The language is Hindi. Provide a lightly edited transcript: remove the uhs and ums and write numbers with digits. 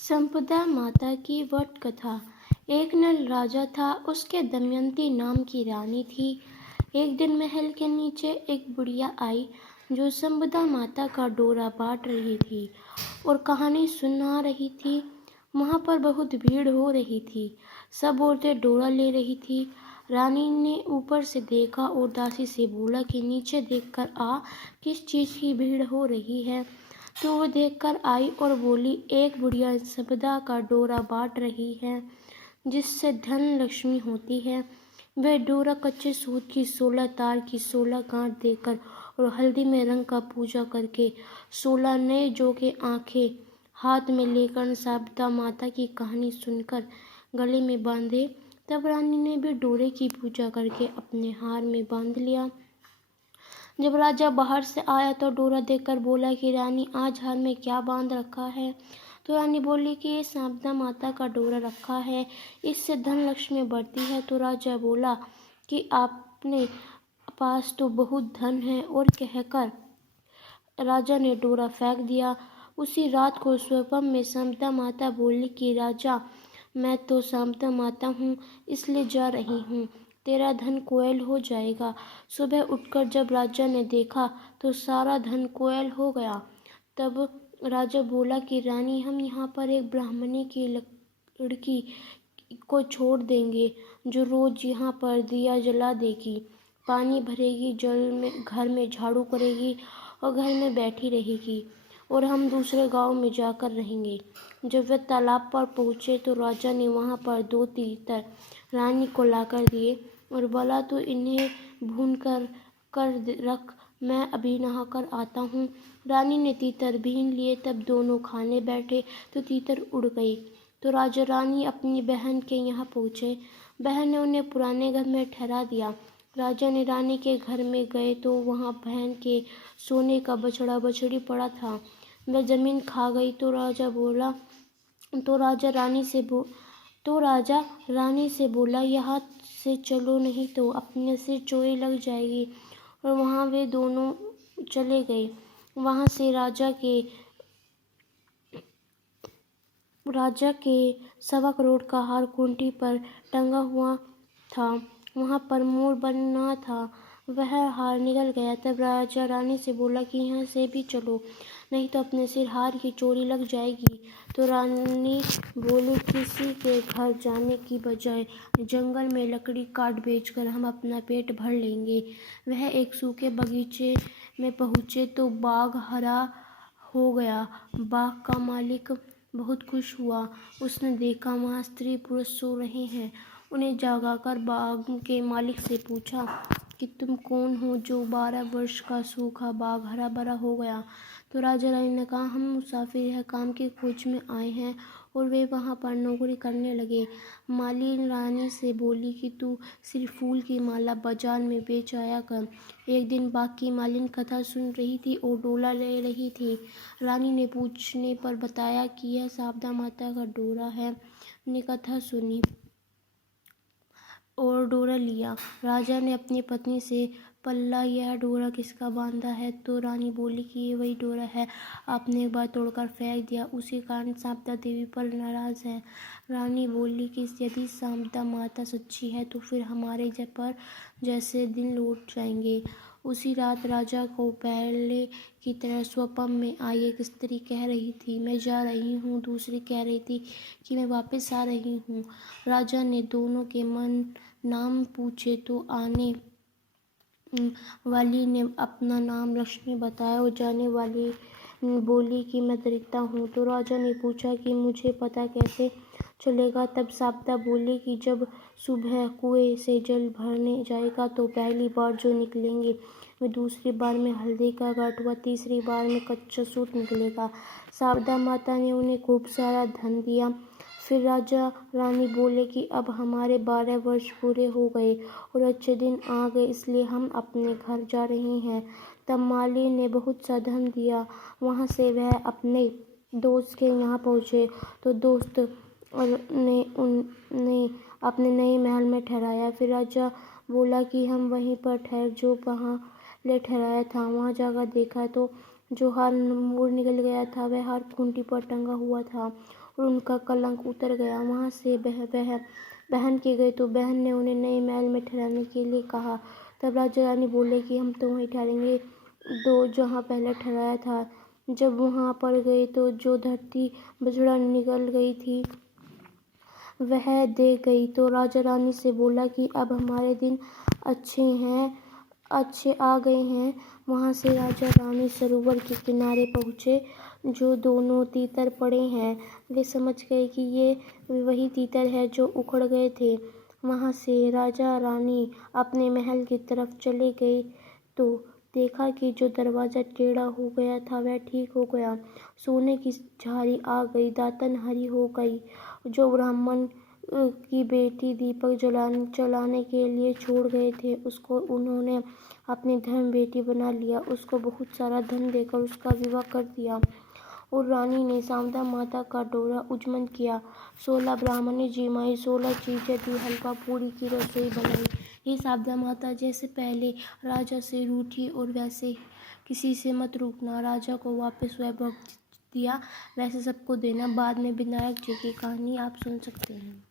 संपदा माता की वट कथा। एक नल राजा था, उसके दमयंती नाम की रानी थी। एक दिन महल के नीचे एक बुढ़िया आई जो संपदा माता का डोरा बांट रही थी और कहानी सुना रही थी। वहां पर बहुत भीड़ हो रही थी। सब औरतें डोरा ले रही थी। रानी ने ऊपर से देखा और दासी से बोला कि नीचे देखकर आ, किस चीज की भीड़ हो रही है। तो वो देखकर आई और बोली, एक बुढ़िया संपदा का डोरा बांट रही है जिससे धन लक्ष्मी होती है। वह डोरा कच्चे सूत की 16 तार की 16 गांठ देकर और हल्दी में रंग का पूजा करके 16 नए जोगे आंखें हाथ में लेकर संपदा माता की कहानी सुनकर गले में बांधे। तब रानी ने भी डोरे की पूजा करके अपने हार में बांध लिया। जब राजा बाहर से आया तो डोरा देखकर बोला कि रानी, आज हार में क्या बांध रखा है। तो रानी बोली कि ये संपदा माता का डोरा रखा है, इससे धन लक्ष्मी बढ़ती है। तो राजा बोला कि आपने पास तो बहुत धन है, और कहकर राजा ने डोरा फेंक दिया। उसी रात को स्वप्न में संपदा माता बोली कि राजा, मैं तो संपदा माता हूँ, इसलिए जा रही हूँ, तेरा धन कोयल हो जाएगा। सुबह उठकर जब राजा ने देखा तो सारा धन कोयल हो गया। तब राजा बोला कि रानी, हम यहाँ पर एक ब्राह्मणी की लड़की को छोड़ देंगे जो रोज यहाँ पर दिया जला देगी, पानी भरेगी, जल में घर में झाड़ू करेगी और घर में बैठी रहेगी, और हम दूसरे गांव में जाकर रहेंगे। जब वे तालाब पर पहुँचे तो राजा ने वहाँ पर 2 तीतर रानी को लाकर दिए और बोला, तो इन्हें भून कर रख, मैं अभी नहाकर आता हूँ। रानी ने तीतर भीन लिए। तब दोनों खाने बैठे तो तीतर उड़ गई। तो राजा रानी अपनी बहन के यहाँ पहुँचे। बहन ने उन्हें पुराने घर में ठहरा दिया। राजा ने रानी के घर में गए तो वहाँ बहन के सोने का बछड़ा बछड़ी पड़ा था। वह जमीन खा गई। तो राजा रानी से बोला, यहाँ से चलो, नहीं तो अपने सिर चोरी लग जाएगी। और वहाँ वे दोनों चले गए। वहाँ से राजा के 1.25 करोड़ का हार खूंटी पर टंगा हुआ था। वहाँ पर मोर बना था। वह हार निकल गया। तब राजा रानी से बोला कि यहाँ से भी चलो, नहीं तो अपने सिर हार की चोरी लग जाएगी। तो रानी बोली, किसी के घर जाने की बजाय जंगल में लकड़ी काट बेचकर हम अपना पेट भर लेंगे। वह एक सूखे बगीचे में पहुँचे तो बाग हरा हो गया। बाग का मालिक बहुत खुश हुआ। उसने देखा वहाँ स्त्री पुरुष सो रहे हैं। उन्हें जगाकर बाग के मालिक से पूछा कि तुम कौन हो जो 12 वर्ष का सूखा बाग हरा भरा हो गया। तो राजा रानी ने कहा, हम मुसाफिर हैं, काम की खोज में आए हैं। और वे वहाँ पर नौकरी करने लगे। माली रानी से बोली कि तू सिर्फ फूल की माला बाजार में बेच आया कर। एक दिन बाग की मालिन कथा सुन रही थी और डोला ले रही थी। रानी ने पूछने पर बताया कि यह संपदा माता का डोरा है। ने कथा सुनी और डोरा लिया। राजा ने अपनी पत्नी से पल्ला, यह डोरा किसका बांधा है। तो रानी बोली कि ये वही डोरा है, आपने एक बार तोड़कर फेंक दिया, उसी कारण संपदा देवी पर नाराज है। रानी बोली कि यदि संपदा माता सच्ची है तो फिर हमारे पर जैसे दिन लौट जाएंगे। उसी रात राजा को पहले की तरह स्वप्न में आई एक स्त्री कह रही थी, मैं जा रही हूँ। दूसरी कह रही थी कि मैं वापस आ रही हूँ। राजा ने दोनों के नाम पूछे तो आने वाली ने अपना नाम लक्ष्मी बताया और जाने वाली बोली कि मैं दरिद्र हूँ। तो राजा ने पूछा कि मुझे पता कैसे चलेगा। तब संपदा बोली कि जब सुबह कुएं से जल भरने जाएगा तो पहली बार जो निकलेंगे वे दूसरी बार में हल्दी का गांठुआ, तीसरी बार में कच्चा सूत निकलेगा। संपदा माता ने उन्हें खूब सारा धन दिया। फिर राजा रानी बोले कि अब हमारे 12 वर्ष पूरे हो गए और अच्छे दिन आ गए, इसलिए हम अपने घर जा रहे हैं। तब माली ने बहुत सा धन दिया। वहाँ से वह अपने दोस्त के यहाँ पहुँचे तो दोस्त ने उन्हें अपने नए महल में ठहराया। फिर राजा बोला कि हम वहीं पर ठहर जो पहले ठहराया था। वहाँ जाकर देखा तो जो हार मोड़ निकल गया था वह हार खूंटी पर टंगा हुआ था और उनका कलंक उतर गया। वहाँ से बहन के गए तो बहन ने उन्हें नए महल में ठहरने के लिए कहा। तब राजा रानी बोले कि हम तो वहीं ठहरेंगे दो जहाँ पहले ठहराया था। जब वहाँ पर गए तो जो धरती बछड़ा निकल गई थी वह दे गई तो राजा रानी से बोला कि अब हमारे दिन अच्छे आ गए हैं। वहाँ से राजा रानी सरोवर के किनारे पहुँचे जो दोनों तीतर पड़े हैं। वे समझ गए कि ये वही तीतर है जो उखड़ गए थे। वहाँ से राजा रानी अपने महल की तरफ चले गए तो देखा कि जो दरवाज़ा टेढ़ा हो गया था वह ठीक हो गया। सोने की झारी आ गई, दातन हरी हो गई। जो ब्राह्मण की बेटी दीपक जलाने के लिए छोड़ गए थे उसको उन्होंने अपनी धर्म बेटी बना लिया। उसको बहुत सारा धन देकर उसका विवाह कर दिया और रानी ने शारदा माता का डोरा उजमन किया। 16 ब्राह्मणी जिमाई, 16 चीजें दी, हलवा पूरी की रसोई बनाई। ये शारदा माता जैसे पहले राजा से रूठी और वैसे किसी से मत रूठना। राजा को वापस वैभव दिया वैसे सबको देना। बाद में विनायक जी की कहानी आप सुन सकते हैं।